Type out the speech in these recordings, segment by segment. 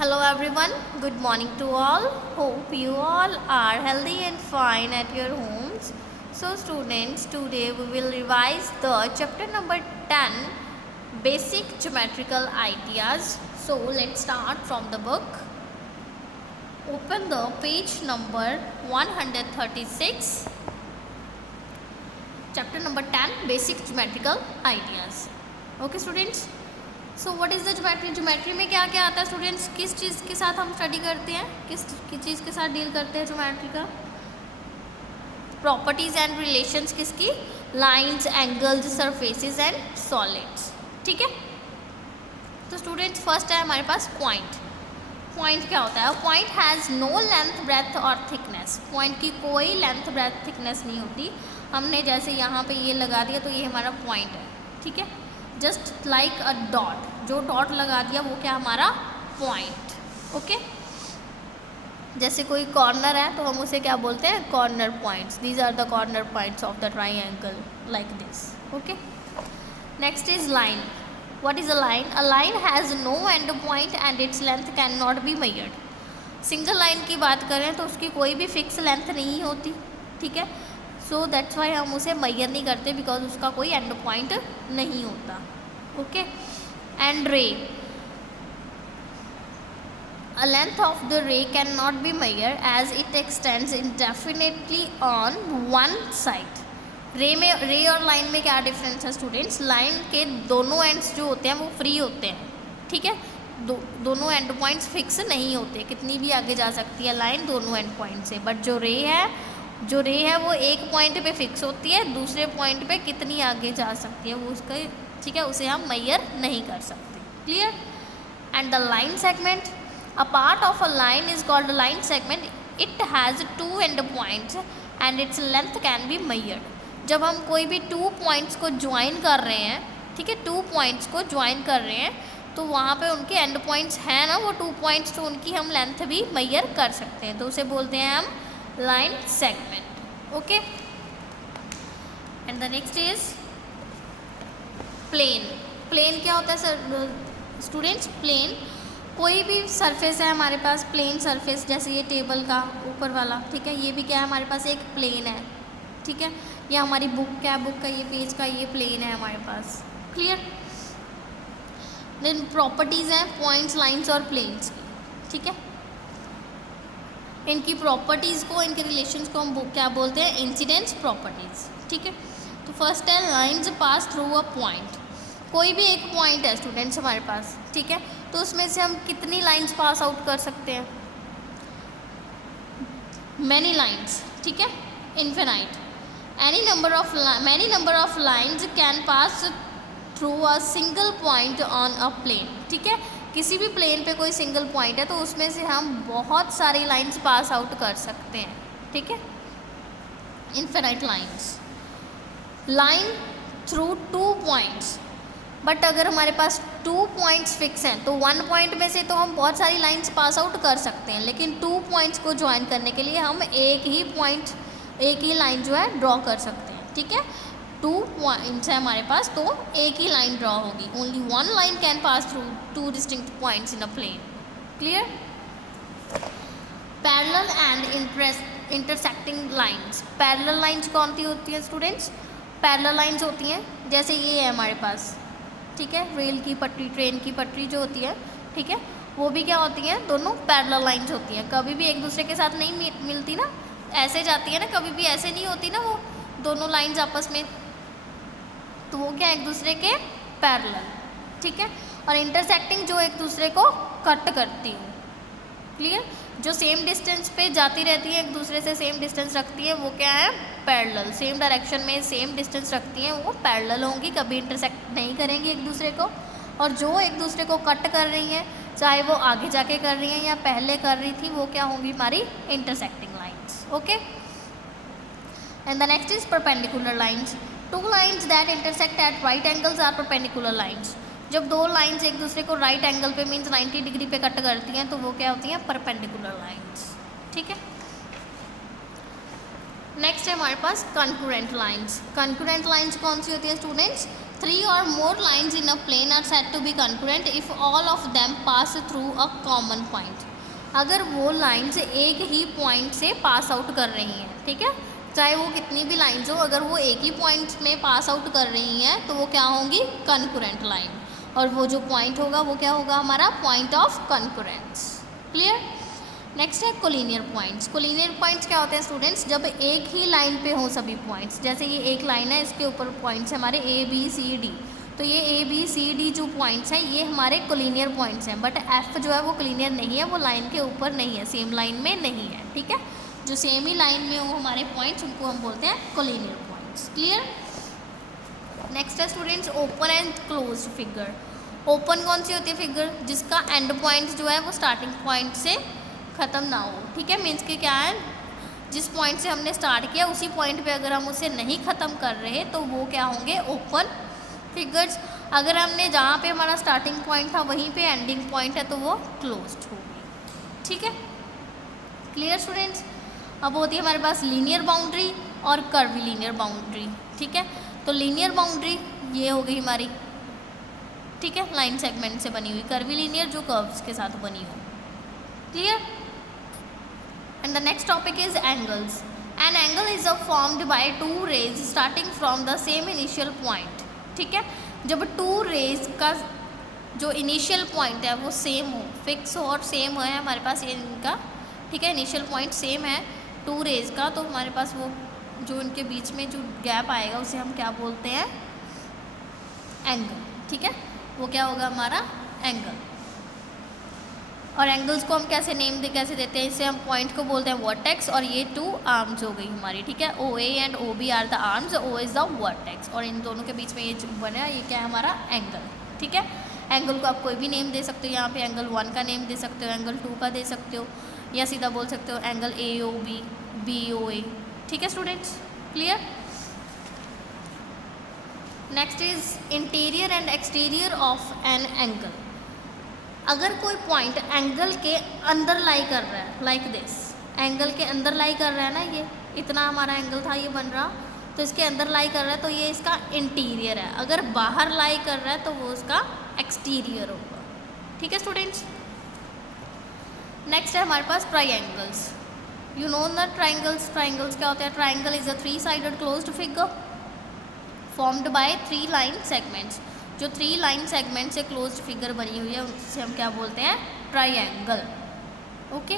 Hello everyone, good morning to all. Hope you all are healthy and fine at your homes. So students, today we will revise the chapter number 10, Basic Geometrical Ideas. So let's start from the book. Open the page number 136. Chapter number 10, Basic Geometrical Ideas. Okay students. So what is the geometry. Geometry में क्या क्या आता है students? किस चीज़ के साथ हम study करते हैं, किस चीज़ के साथ डील करते हैं ज्योमेट्री का? प्रॉपर्टीज़ एंड रिलेशंस किसकी? Lines, angles, surfaces and solids. ठीक है. तो स्टूडेंट्स फर्स्ट है हमारे पास पॉइंट. पॉइंट क्या होता है? Point has no length, breadth और थिकनेस. पॉइंट की कोई लेंथ, ब्रेथ, थिकनेस नहीं होती. हमने जैसे यहाँ पे ये लगा दिया तो ये हमारा पॉइंट है. ठीक है. Just like a dot. जो डॉट लगा दिया वो क्या हमारा पॉइंट. ओके. जैसे कोई कॉर्नर है तो हम उसे क्या बोलते हैं? Corner points. These are the corner points of the triangle like this. Okay. Next is line. What is a line? A line has no end point and its length can not be measured. Single line की बात करें तो उसकी कोई भी fix length नहीं होती. ठीक है. सो दैट्स वाई हम उसे मेजर नहीं करते, बिकॉज उसका कोई एंड पॉइंट नहीं होता. ओके. एंड रे. A length of the ray cannot be measured as it extends indefinitely on one side. रे और लाइन में क्या डिफरेंस है स्टूडेंट्स? लाइन के दोनों एंड्स जो होते हैं वो फ्री होते हैं. ठीक है. दोनों एंड पॉइंट्स फिक्स नहीं होते. कितनी भी आगे जा सकती है लाइन दोनों एंड पॉइंट से. बट जो रे है वो एक पॉइंट पे फिक्स होती है. दूसरे पॉइंट पे कितनी आगे जा सकती है वो उसका, ठीक है, उसे हम मेजर नहीं कर सकते. Clear. And the line segment. A part of a line is called line segment. It has two end points and its length can be measured. जब हम कोई भी टू पॉइंट्स को ज्वाइन कर रहे हैं, ठीक है, टू पॉइंट्स को ज्वाइन कर रहे हैं तो वहाँ पे उनके एंड पॉइंट्स हैं ना, वो टू पॉइंट्स, तो उनकी हम लेंथ भी मेजर कर सकते हैं. तो उसे बोलते हैं हम line segment. Okay. And the next is plane. Plane क्या होता है सर स्टूडेंट्स? प्लेन कोई भी सरफेस है हमारे पास, प्लेन सरफेस. जैसे ये टेबल का ऊपर वाला, ठीक है, ये भी क्या है हमारे पास? एक प्लेन है. ठीक है. ये हमारी बुक क्या है? बुक का ये पेज का ये प्लेन है हमारे पास. क्लियर. देन प्रॉपर्टीज़ हैं पॉइंट्स, लाइंस और प्लेन्स की. ठीक है. इनकी प्रॉपर्टीज़ को, इनके रिलेशंस को हम क्या बोलते हैं? Incidence properties. ठीक है. तो फर्स्ट है lines pass through a point. कोई भी एक पॉइंट है स्टूडेंट्स हमारे पास, ठीक है, तो उसमें से हम कितनी लाइंस पास आउट कर सकते हैं? Many lines. ठीक है. Infinite. Many number of lines can pass through a single point on a plane. ठीक है. किसी भी प्लेन पे कोई सिंगल पॉइंट है तो उसमें से हम बहुत सारी लाइंस पास आउट कर सकते हैं. ठीक है. Infinite lines. Line through two points. But अगर हमारे पास टू पॉइंट्स फिक्स हैं तो वन पॉइंट में से तो हम बहुत सारी लाइंस पास आउट कर सकते हैं, लेकिन टू पॉइंट्स को ज्वाइन करने के लिए हम एक ही लाइन जो है ड्रॉ कर सकते हैं. ठीक है. टू पॉइंट्स है हमारे पास तो एक ही लाइन ड्रॉ होगी. Only one line can pass through two distinct points in a plane. Clear. Parallel and intersecting lines. Parallel lines कौन सी होती है स्टूडेंट्स? पैरेलल लाइंस होती हैं जैसे ये है हमारे पास, ठीक है, रेल की पटरी, ट्रेन की पटरी जो होती है, ठीक है, वो भी क्या होती हैं? दोनों पैरेलल लाइंस होती हैं. कभी भी एक दूसरे के साथ नहीं मिलती ना, ऐसे जाती है ना, कभी भी ऐसे नहीं होती ना वो दोनों लाइंस आपस में, तो वो क्या एक दूसरे के पैरेलल. ठीक है. और इंटरसेक्टिंग जो एक दूसरे को कट करती हूँ. क्लियर. जो सेम डिस्टेंस पे जाती रहती है, एक दूसरे से सेम डिस्टेंस रखती है, वो क्या है? पैरेलल. सेम डायरेक्शन में सेम डिस्टेंस रखती हैं वो पैरेलल होंगी, कभी इंटरसेक्ट नहीं करेंगी एक दूसरे को. और जो एक दूसरे को कट कर रही हैं, चाहे वो आगे जाके कर रही हैं या पहले कर रही थी, वो क्या होंगी? हमारी intersecting lines. Okay. And the next is perpendicular lines. Two lines that intersect at right angles are perpendicular lines. जब दो लाइंस एक दूसरे को राइट एंगल पे मीन्स 90 डिग्री पे कट करती हैं तो वो क्या होती हैं? Perpendicular lines. ठीक है. नेक्स्ट है हमारे पास कंकरेंट लाइंस. कंकरेंट लाइंस कौन सी होती है students? 3 or more lines in a plane are said to be concurrent if all of them pass through a common point. अगर वो लाइन्स एक ही पॉइंट से पास आउट कर रही हैं, ठीक है, चाहे वो कितनी भी लाइन्स हो, अगर वो एक ही पॉइंट में पास आउट कर रही हैं तो वो क्या होंगी, कंकरेंट लाइन, और वो जो पॉइंट होगा वो क्या होगा हमारा, point of concurrence. Clear. Next है कोलिनियर पॉइंट्स। कोलिनियर पॉइंट्स क्या होते हैं स्टूडेंट्स, जब एक ही लाइन पे हो सभी पॉइंट्स, जैसे ये एक लाइन है, इसके ऊपर पॉइंट्स हैं हमारे ए बी सी डी, तो ये ए बी सी डी जो पॉइंट्स हैं ये हमारे कोलिनियर पॉइंट्स हैं, बट एफ जो है वो कोलिनियर नहीं है, वो लाइन के ऊपर नहीं है, सेम लाइन में नहीं है, ठीक है, जो सेम ही लाइन में हो हमारे पॉइंट्स उनको हम बोलते हैं कोलिनियर पॉइंट्स। क्लियर। नेक्स्ट है students open and close figure. Open कौन सी होती है फिगर, जिसका एंड पॉइंट जो है वो स्टार्टिंग पॉइंट से ख़त्म ना हो, ठीक है, मीन्स कि क्या है, जिस पॉइंट से हमने स्टार्ट किया उसी पॉइंट पे अगर हम उसे नहीं ख़त्म कर रहे तो वो क्या होंगे, ओपन फिगर्स। अगर हमने जहाँ पे हमारा स्टार्टिंग पॉइंट था वहीं पे एंडिंग पॉइंट है तो वो क्लोज्ड होगी, ठीक है। Clear students. अब होती है हमारे पास लीनियर बाउंड्री और कर्वी लीनियर बाउंड्री, ठीक है। तो लीनियर बाउंड्री ये हो गई हमारी, ठीक है, लाइन सेगमेंट से बनी हुई, कर्वी लीनियर जो कर्व्स के साथ बनी हो। Clear. And the next topic is angles. An angle is formed by two rays starting from the same initial point. ठीक है, जब टू रेज का जो इनिशियल पॉइंट है वो सेम हो, फिक्स हो और सेम हो है हमारे पास ये इनका, ठीक है, इनिशियल पॉइंट सेम है टू रेज का, तो हमारे पास वो जो इनके बीच में जो गैप आएगा उसे हम क्या बोलते हैं, एंगल, ठीक है, वो क्या होगा हमारा एंगल। और एंगल्स को हम कैसे कैसे देते हैं, इससे हम पॉइंट को बोलते हैं वर्टेक्स, और ये टू आर्म्स हो गई हमारी, ठीक है, O A and O B are the arms, O is the vertex, और इन दोनों के बीच में ये जो बना ये क्या है हमारा एंगल, ठीक है। एंगल को आप कोई भी नेम दे सकते हो, यहाँ पे एंगल 1 का नेम दे सकते हो, एंगल 2 का दे सकते हो, या सीधा बोल सकते हो angle A O B, B O A, ठीक है students. Clear. Next is interior and exterior of an angle. अगर कोई पॉइंट एंगल के अंदर लाई कर रहा है, लाइक दिस, एंगल के अंदर लाई कर रहा है ना, ये इतना हमारा एंगल था ये बन रहा, तो इसके अंदर लाई कर रहा है तो ये इसका इंटीरियर है, अगर बाहर लाई कर रहा है तो वो उसका एक्सटीरियर होगा, ठीक है स्टूडेंट्स। नेक्स्ट है हमारे पास triangles. You know the triangles. Triangles क्या होते हैं, triangle is a 3 sided closed figure formed by 3 line segments. जो 3 लाइन सेगमेंट से क्लोज्ड फिगर बनी हुई है उससे हम क्या बोलते हैं, triangle, okay.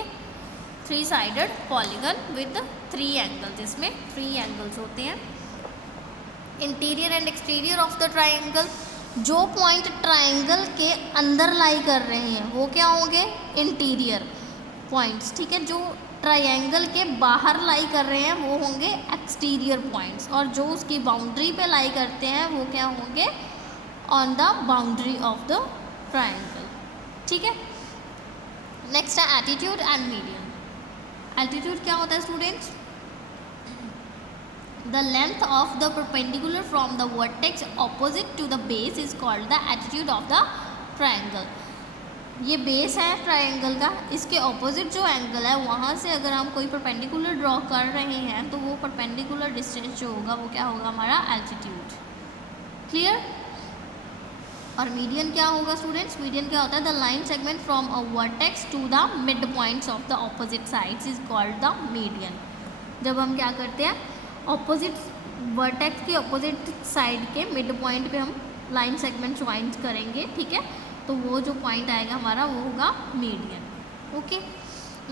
3 sided polygon with 3 angles, इसमें 3 एंगल्स होते हैं। Interior and exterior of the triangle, जो पॉइंट ट्राइंगल के अंदर लाई कर रहे हैं वो क्या होंगे, इंटीरियर पॉइंट्स, ठीक है। जो ट्राइंगल के बाहर लाई कर रहे हैं वो होंगे एक्सटीरियर पॉइंट्स, और जो उसकी बाउंड्री पे लाई करते हैं वो क्या होंगे, on the boundary of the triangle, ठीक है। नेक्स्ट है एटीट्यूड एंड मीडियन। एटीट्यूड क्या होता है students, the length of the perpendicular from the vertex opposite to the base is called the altitude of the triangle. ये base है triangle का, इसके ऑपोजिट जो एंगल है वहाँ से अगर हम कोई परपेंडिकुलर ड्रॉ कर रहे हैं तो वो परपेंडिकुलर डिस्टेंस जो होगा वो क्या होगा हमारा एल्टीट्यूड। क्लियर। और मीडियन क्या होगा स्टूडेंट्स, मीडियन क्या होता है, the line segment from a vertex to the mid points of the opposite sides is called the median. जब हम क्या करते हैं, ऑपोजिट वर्टेक्स की ऑपोजिट साइड के मिड पॉइंट पे हम लाइन सेगमेंट ज्वाइन करेंगे, ठीक है, तो वो जो पॉइंट आएगा हमारा वो होगा मीडियन, ओके।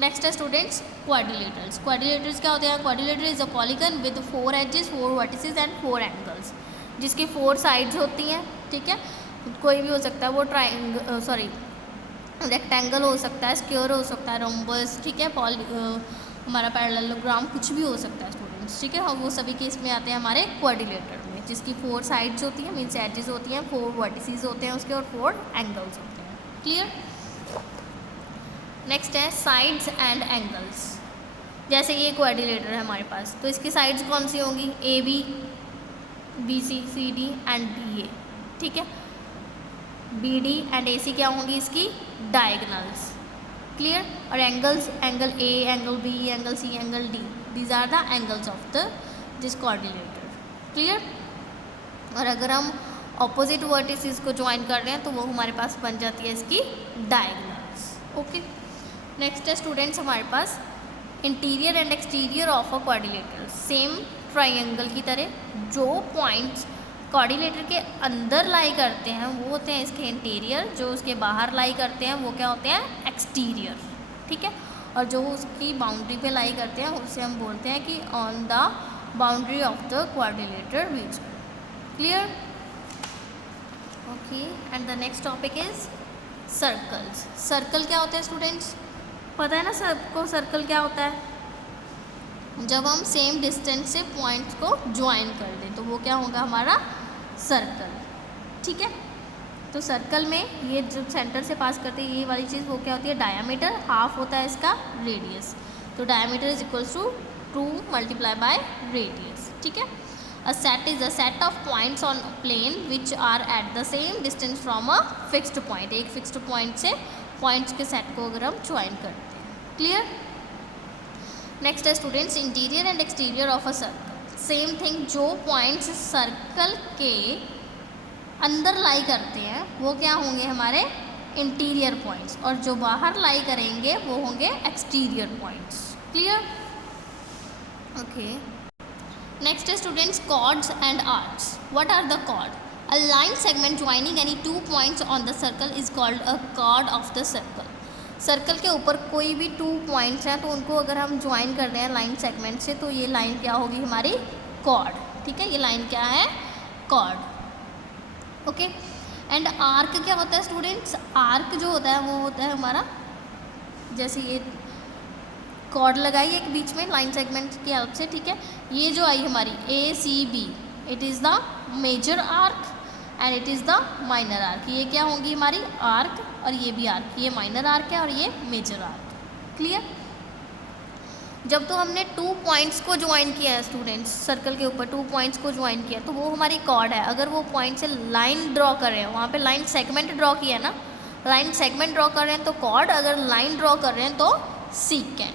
नेक्स्ट है स्टूडेंट्स क्वाड्रिलेटरल्स। क्वाड्रिलेटरल्स क्या होते हैं, quadrilateral is a polygon with 4 edges, 4 vertices and 4 angles, जिसकी 4 साइड्स होती हैं, ठीक है, कोई भी हो सकता है वो रेक्टेंगल हो सकता है, स्क्वायर हो सकता है, रोम्बस, ठीक है, हमारा पैरेललोग्राम, कुछ भी हो सकता है स्टूडेंट्स, ठीक है, और वो सभी के इसमें आते हैं हमारे क्वाड्रिलेटर में, जिसकी 4 साइड्स होती हैं, मीन्स एजेस होती हैं, 4 वर्टिसेस होते हैं उसके, और 4 एंगल्स होते हैं। क्लियर। नेक्स्ट है साइड्स एंड एंगल्स। जैसे ये क्वाड्रिलेटर है हमारे पास, तो इसकी साइड्स कौन सी होंगी, A B, B C, C D and D A, ठीक है। B D and A C क्या होंगी इसकी डायगनल्स। क्लियर। और angles, angle A, angle B, angle C, angle D, these are the angles of the this quadrilateral. Clear. और अगर हम opposite vertices को ज्वाइन कर रहे हैं तो वो हमारे पास बन जाती है इसकी डायगोनल्स। ओके, नेक्स्ट है स्टूडेंट्स हमारे पास interior and exterior of a quadrilateral. Same triangle की तरह जो पॉइंट्स क्वाड्रिलेटर के अंदर लाई करते हैं वो होते हैं इसके इंटीरियर, जो उसके बाहर लाई करते हैं वो क्या होते हैं एक्सटीरियर, ठीक है। और जो उसकी बाउंड्री पे लाई करते हैं उसे हम बोलते हैं कि on the boundary of the quadrilateral region. Clear? Okay, and the next topic is circles. Circle क्या होता है स्टूडेंट्स? पता है ना सबको सर्कल क्या होता है? जब हम सेम डिस्टेंस से पॉइंट्स को ज्वाइन कर दें तो वो क्या होगा हमारा सर्कल, ठीक है। तो सर्कल में ये जो सेंटर से पास करते हैं ये वाली चीज़ वो क्या होती है डायामीटर, हाफ होता है इसका रेडियस। तो diameter is equals to 2 multiply by radius, ठीक है। A set is a set of points on plane which are at the same distance from a fixed point. एक फिक्स्ड पॉइंट से points के set को अगर हम join करते हैं। क्लियर? नेक्स्ट है students interior and exterior of a circle. Same thing, जो पॉइंट्स सर्कल के अंदर लाई करते हैं वो क्या होंगे हमारे इंटीरियर पॉइंट्स, और जो बाहर लाई करेंगे वो होंगे exterior points. Clear? Okay, next है students chords and arcs. What are the chord? A line segment joining any 2 points on the circle is called a chord of the circle. Circle के ऊपर कोई भी 2 पॉइंट्स हैं तो उनको अगर हम ज्वाइन कर रहे हैं लाइन सेगमेंट से तो ये लाइन क्या होगी हमारी कॉर्ड, ठीक है। ये लाइन क्या है? कॉर्ड। ओके, एंड आर्क क्या होता है स्टूडेंट्स? आर्क जो होता है वो होता है हमारा, जैसे ये कॉर्ड लगाई एक बीच में लाइन सेगमेंट की हेल्प से, ठीक है। ये जो आई हमारी ACB, it is the major arc and it is the minor arc. ये क्या होंगी हमारी आर्क, और ये भी आर्क, ये माइनर आर्क है और ये मेजर आर्क। क्लियर? जब तो हमने 2 पॉइंट्स को ज्वाइन किया है स्टूडेंट्स, सर्कल के ऊपर 2 पॉइंट्स को ज्वाइन किया तो वो हमारी कॉर्ड है। अगर वो पॉइंट से लाइन ड्रॉ कर रहे हैं, वहाँ पे लाइन सेगमेंट ड्रॉ किया है ना, लाइन सेगमेंट ड्रॉ कर रहे हैं तो कॉर्ड, अगर लाइन ड्रॉ कर रहे हैं तो सीकेंट,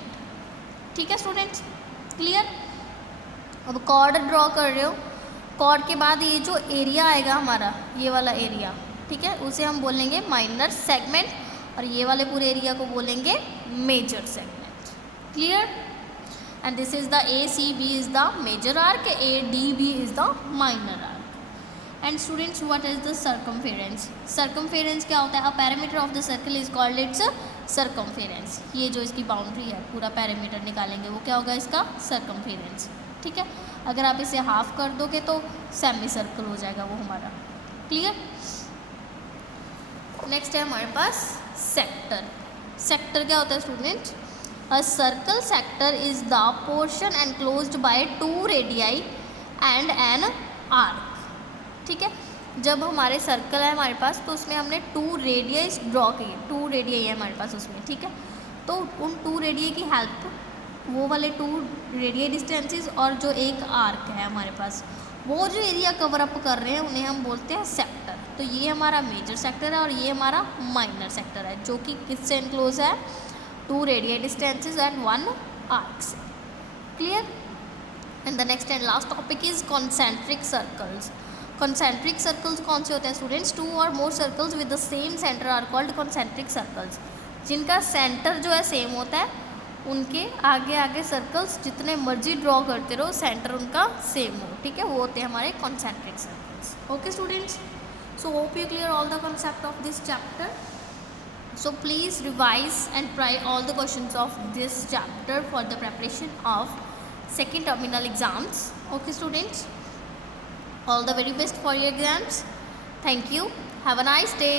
ठीक है स्टूडेंट्स। क्लियर? अब कॉर्ड ड्रॉ कर रहे हो, कॉर्ड के बाद ये जो एरिया आएगा हमारा, ये वाला एरिया, ठीक है, उसे हम बोलेंगे माइनर सेगमेंट, और ये वाले पूरे एरिया को बोलेंगे major segment. Clear? And this is the ACB is the major arc, ADB is the minor arc. And students what is the circumference? Circumference क्या होता है? A perimeter of the circle is called its circumference. ये जो इसकी boundary है पूरा parameter निकालेंगे वो क्या होगा इसका सर्कमफेरेंस, ठीक है। अगर आप इसे हाफ कर दोगे तो सेमी सर्कल हो जाएगा वो हमारा। क्लियर? नेक्स्ट है हमारे पास सेक्टर। सेक्टर क्या होता है student? A circle sector is the portion enclosed bye 2 radii and an arc, ठीक है। जब हमारे सर्कल है हमारे पास तो उसमें हमने 2 रेडियाई ड्रॉ किए, 2 रेडियाई है हमारे पास उसमें, ठीक है। तो उन 2 रेडियाई की हेल्प, वो वाले 2 रेडियाई डिस्टेंसेस और जो एक आर्क है हमारे पास, वो जो एरिया कवर अप कर रहे हैं उन्हें हम बोलते हैं सेक्टर। तो ये हमारा मेजर सेक्टर है और ये हमारा माइनर सेक्टर है, जो कि किससे इनक्लोज है? 2 रेडियाई डिस्टेंसेस एंड 1 आर्क से। Clear? And the next and last topic is concentric circles. Concentric circles कौन से होते हैं स्टूडेंट्स? 2 और more circles with the same centre are called concentric circles. जिनका सेंटर जो है सेम होता है, उनके आगे आगे सर्कल्स जितने मर्जी ड्रॉ करते रहो, सेंटर उनका सेम हो, ठीक है, वो होते हैं हमारे concentric circles. Okay students, so hope you clear all the concept of this chapter. So please revise and try all the questions of this chapter for the preparation of second terminal exams. Okay students, all the very best for your exams. Thank you. Have a nice day.